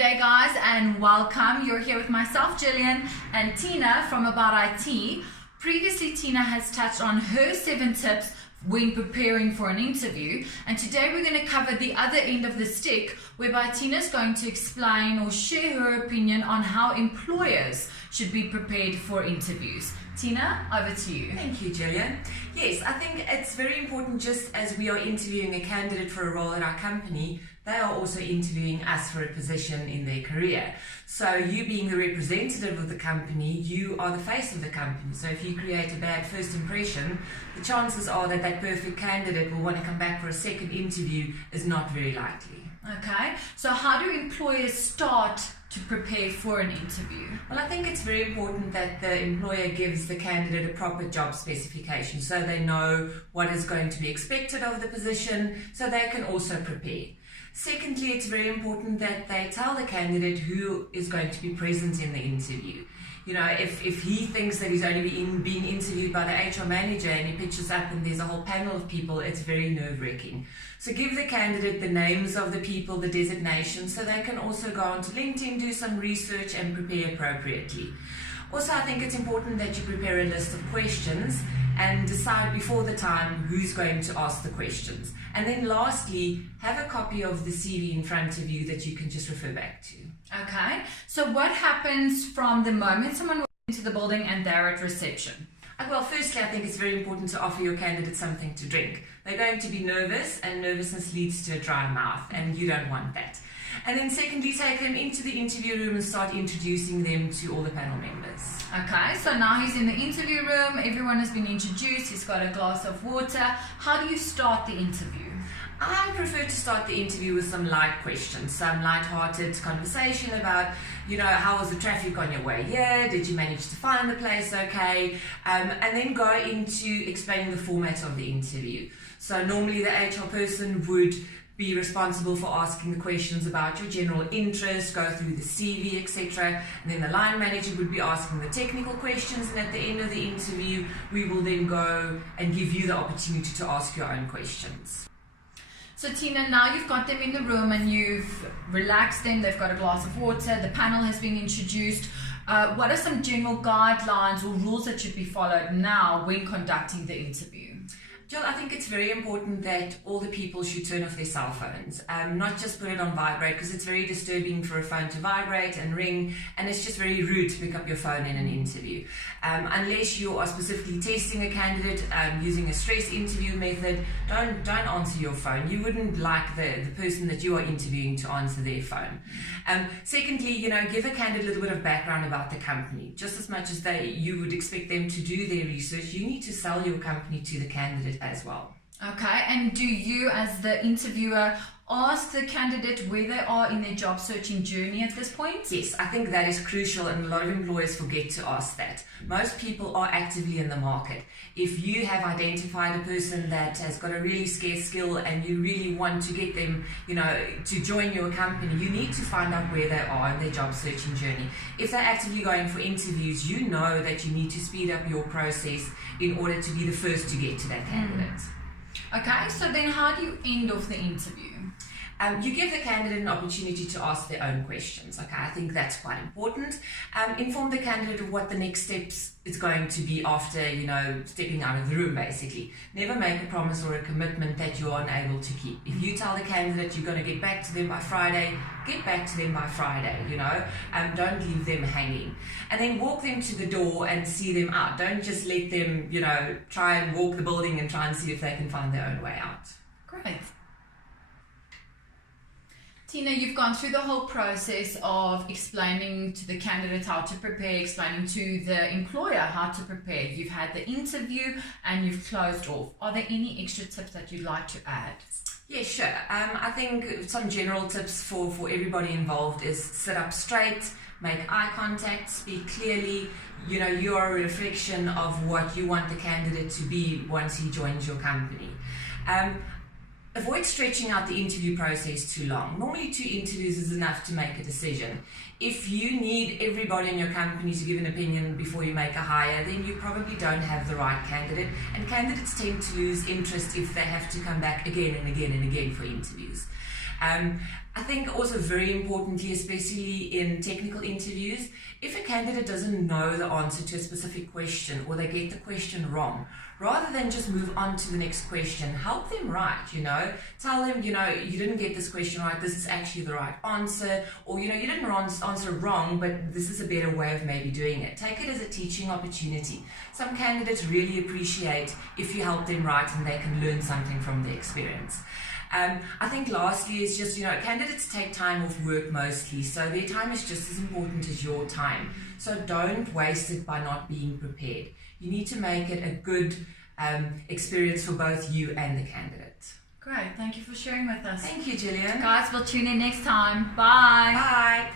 day, guys, and welcome. You're here with myself, Jillian, and Tina from About IT. Previously, Tina has touched on her 7 tips when preparing for an interview, and today we're going to cover the other end of the stick, whereby Tina's going to explain or share her opinion on how employers should be prepared for interviews. Tina, over to you. Thank you, Jillian. Yes, I think it's very important, just as we are interviewing a candidate for a role at our company, they are also interviewing us for a position in their career. So you being the representative of the company, you are the face of the company. So if you create a bad first impression, the chances are that that perfect candidate will want to come back for a second interview is not very likely. Okay, so how do employers start to prepare for an interview? Well, I think it's very important that the employer gives the candidate a proper job specification so they know what is going to be expected of the position, so they can also prepare. Secondly, it's very important that they tell the candidate who is going to be present in the interview. You know, if he thinks that he's only being interviewed by the HR manager and he pitches up and there's a whole panel of people, it's very nerve-wracking. So give the candidate the names of the people, the designations, so they can also go onto LinkedIn, do some research and prepare appropriately. Also, I think it's important that you prepare a list of questions and decide before the time who's going to ask the questions. And then lastly, have a copy of the CV in front of you that you can just refer back to. Okay, so what happens from the moment someone walks into the building and they're at reception? Well, firstly, I think it's very important to offer your candidate something to drink. They're going to be nervous, and nervousness leads to a dry mouth, and you don't want that. And then secondly, take them into the interview room and start introducing them to all the panel members. Okay, so now he's in the interview room, everyone has been introduced, he's got a glass of water. How do you start the interview? I prefer to start the interview with some light questions, some light-hearted conversation about, you know, how was the traffic on your way here? Did you manage to find the place okay? And then go into explaining the format of the interview. So normally the HR person would be responsible for asking the questions about your general interest, go through the CV, etc. And then the line manager would be asking the technical questions, and at the end of the interview, we will then go and give you the opportunity to ask your own questions. So Tina, now you've got them in the room and you've relaxed them, they've got a glass of water, the panel has been introduced. What are some general guidelines or rules that should be followed now when conducting the interview? Jill, I think it's very important that all the people should turn off their cell phones, not just put it on vibrate, because it's very disturbing for a phone to vibrate and ring, and it's just very rude to pick up your phone in an interview. Unless you are specifically testing a candidate using a stress interview method, don't answer your phone. You wouldn't like the person that you are interviewing to answer their phone. Secondly, you know, give a candidate a little bit of background about the company. Just as much as you would expect them to do their research, you need to sell your company to the candidate as well. Okay, and do you as the interviewer ask the candidate where they are in their job searching journey at this point? Yes, I think that is crucial, and a lot of employers forget to ask that. Most people are actively in the market. If you have identified a person that has got a really scarce skill and you really want to get them, you know, to join your company, you need to find out where they are in their job searching journey. If they're actively going for interviews, you know that you need to speed up your process in order to be the first to get to that candidate. Okay, so then how do you end off the interview? You give the candidate an opportunity to ask their own questions. Okay, I think that's quite important. Inform the candidate of what the next steps is going to be after, you know, stepping out of the room, basically. Never make a promise or a commitment that you're unable to keep. If you tell the candidate you're going to get back to them by Friday, get back to them by Friday, you know. Don't leave them hanging. And then walk them to the door and see them out. Don't just let them, you know, try and walk the building and try and see if they can find their own way out. Great. Tina, you've gone through the whole process of explaining to the candidate how to prepare, explaining to the employer how to prepare. You've had the interview and you've closed off. Are there any extra tips that you'd like to add? Yeah, sure. I think some general tips for everybody involved is sit up straight, make eye contact, speak clearly. You know, you are a reflection of what you want the candidate to be once he joins your company. Avoid stretching out the interview process too long. Normally 2 interviews is enough to make a decision. If you need everybody in your company to give an opinion before you make a hire, then you probably don't have the right candidate, and candidates tend to lose interest if they have to come back again and again and again for interviews. I think also very importantly, especially in technical interviews, if a candidate doesn't know the answer to a specific question or they get the question wrong, rather than just move on to the next question, help them right, tell them, you didn't get this question right, this is actually the right answer, or, you didn't answer wrong, but this is a better way of maybe doing it. Take it as a teaching opportunity. Some candidates really appreciate if you help them right and they can learn something from the experience. I think lastly is just, candidates take time off work mostly, so their time is just as important as your time. So don't waste it by not being prepared. You need to make it a good experience for both you and the candidate. Great, thank you for sharing with us. Thank you, Gillian. Guys, we'll tune in next time. Bye. Bye.